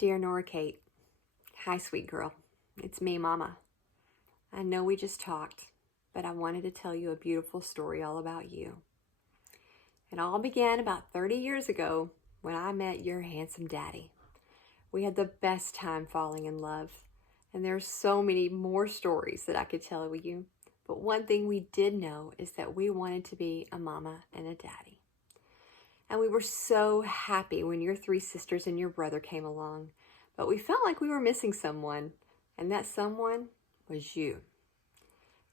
Dear Nora Kate, hi sweet girl, it's me, Mama. I know we just talked, but I wanted to tell you a beautiful story all about you. It all began about 30 years ago when I met your handsome daddy. We had the best time falling in love, and there are so many more stories that I could tell you, but one thing we did know is that we wanted to be a mama and a daddy. And we were so happy when your three sisters and your brother came along. But we felt like we were missing someone, and that someone was you.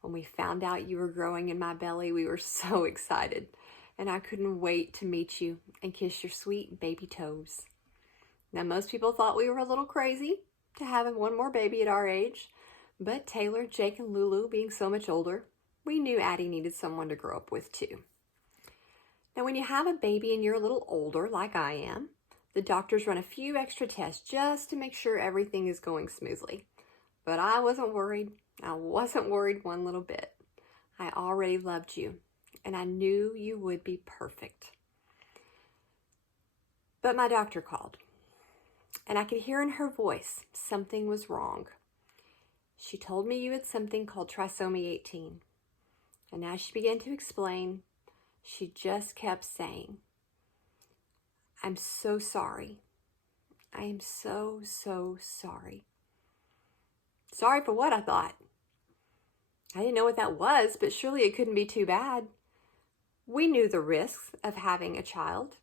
When we found out you were growing in my belly, we were so excited. And I couldn't wait to meet you and kiss your sweet baby toes. Now, most people thought we were a little crazy to have one more baby at our age. But Taylor, Jake, and Lulu being so much older, we knew Addie needed someone to grow up with too. Now, when you have a baby and you're a little older, like I am, the doctors run a few extra tests just to make sure everything is going smoothly. But I wasn't worried. I wasn't worried one little bit. I already loved you, and I knew you would be perfect. But my doctor called, and I could hear in her voice something was wrong. She told me you had something called trisomy 18. And as she began to explain, she just kept saying, I'm so sorry. I am so, so sorry. Sorry for what, I thought. I didn't know what that was, but surely it couldn't be too bad. We knew the risks of having a child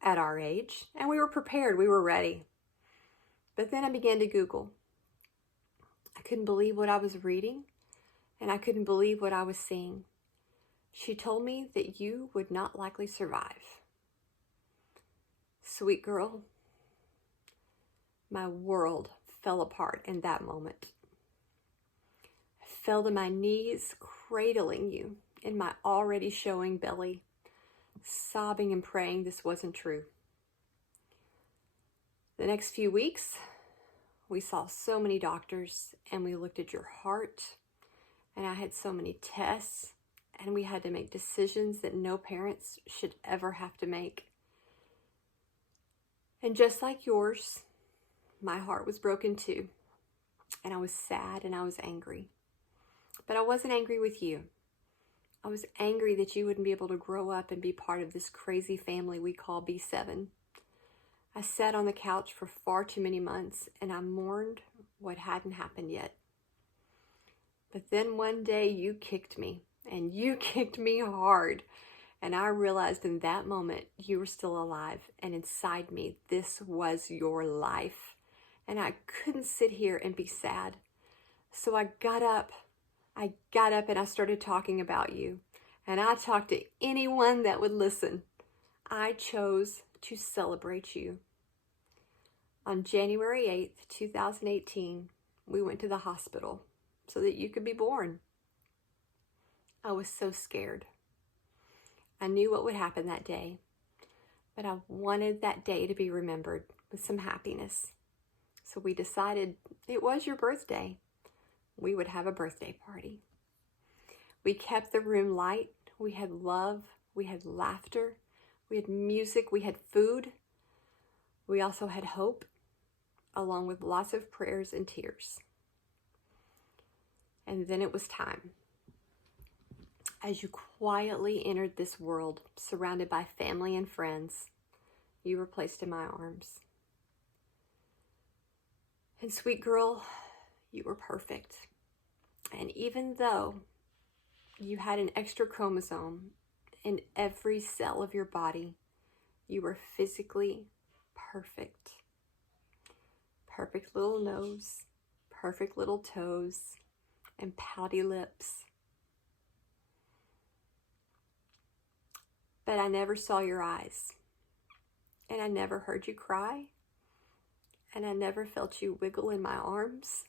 at our age, and we were prepared, we were ready. But then I began to Google. I couldn't believe what I was reading, and I couldn't believe what I was seeing. She told me that you would not likely survive. Sweet girl, my world fell apart in that moment. I fell to my knees, cradling you in my already showing belly, sobbing and praying this wasn't true. The next few weeks, we saw so many doctors, and we looked at your heart, and I had so many tests, and we had to make decisions that no parents should ever have to make. And just like yours, my heart was broken too. And I was sad and I was angry. But I wasn't angry with you. I was angry that you wouldn't be able to grow up and be part of this crazy family we call B7. I sat on the couch for far too many months, and I mourned what hadn't happened yet. But then one day you kicked me. And you kicked me hard. And I realized in that moment you were still alive. And inside me, this was your life. And I couldn't sit here and be sad. So I got up and I started talking about you. And I talked to anyone that would listen. I chose to celebrate you. On January 8th, 2018, we went to the hospital so that you could be born. I was so scared. I knew what would happen that day, but I wanted that day to be remembered with some happiness. So we decided it was your birthday. We would have a birthday party. We kept the room light. We had love. We had laughter. We had music. We had food. We also had hope, along with lots of prayers and tears. And then it was time. As you quietly entered this world, surrounded by family and friends, you were placed in my arms. And sweet girl, you were perfect. And even though you had an extra chromosome in every cell of your body, you were physically perfect. Perfect little nose, perfect little toes, and pouty lips. But I never saw your eyes, and I never heard you cry, and I never felt you wiggle in my arms.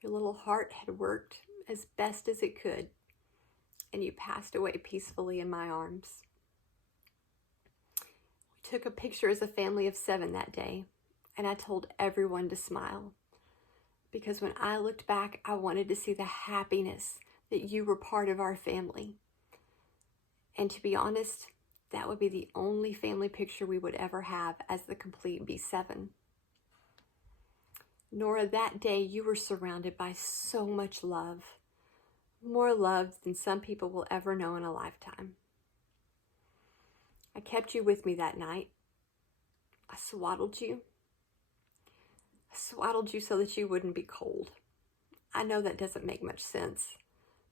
Your little heart had worked as best as it could, and you passed away peacefully in my arms. We took a picture as a family of 7 that day, and I told everyone to smile, because when I looked back, I wanted to see the happiness that you were part of our family. And to be honest, that would be the only family picture we would ever have as the complete B7. Nora, that day you were surrounded by so much love, more love than some people will ever know in a lifetime. I kept you with me that night. I swaddled you. I swaddled you so that you wouldn't be cold. I know that doesn't make much sense,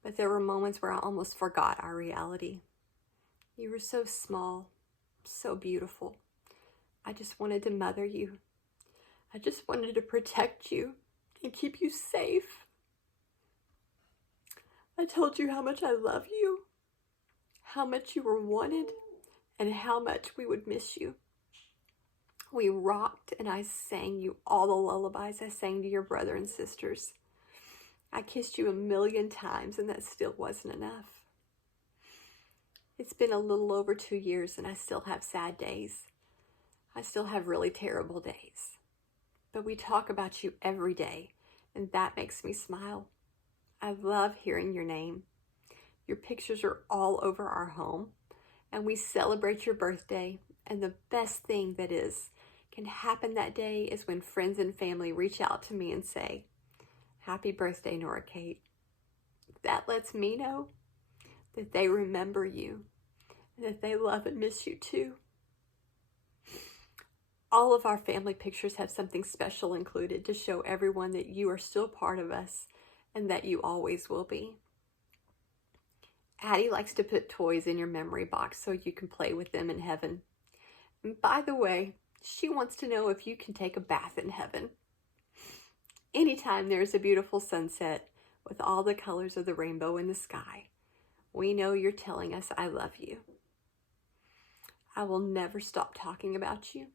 but there were moments where I almost forgot our reality. You were so small, so beautiful. I just wanted to mother you. I just wanted to protect you and keep you safe. I told you how much I love you, how much you were wanted, and how much we would miss you. We rocked and I sang you all the lullabies I sang to your brother and sisters. I kissed you 1,000,000 times and that still wasn't enough. It's been a little over 2 years and I still have sad days. I still have really terrible days. But we talk about you every day and that makes me smile. I love hearing your name. Your pictures are all over our home and we celebrate your birthday, and the best thing that can happen that day is when friends and family reach out to me and say, "Happy birthday, Nora Kate." That lets me know that they remember you and that they love and miss you too. All of our family pictures have something special included to show everyone that you are still part of us and that you always will be. Addie likes to put toys in your memory box so you can play with them in heaven. And by the way, she wants to know if you can take a bath in heaven. Anytime there's a beautiful sunset with all the colors of the rainbow in the sky, we know you're telling us I love you. I will never stop talking about you.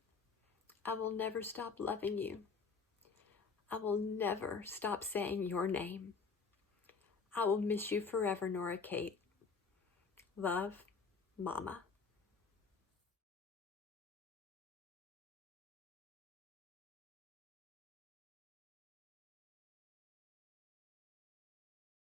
I will never stop loving you. I will never stop saying your name. I will miss you forever, Nora Kate. Love, Mama.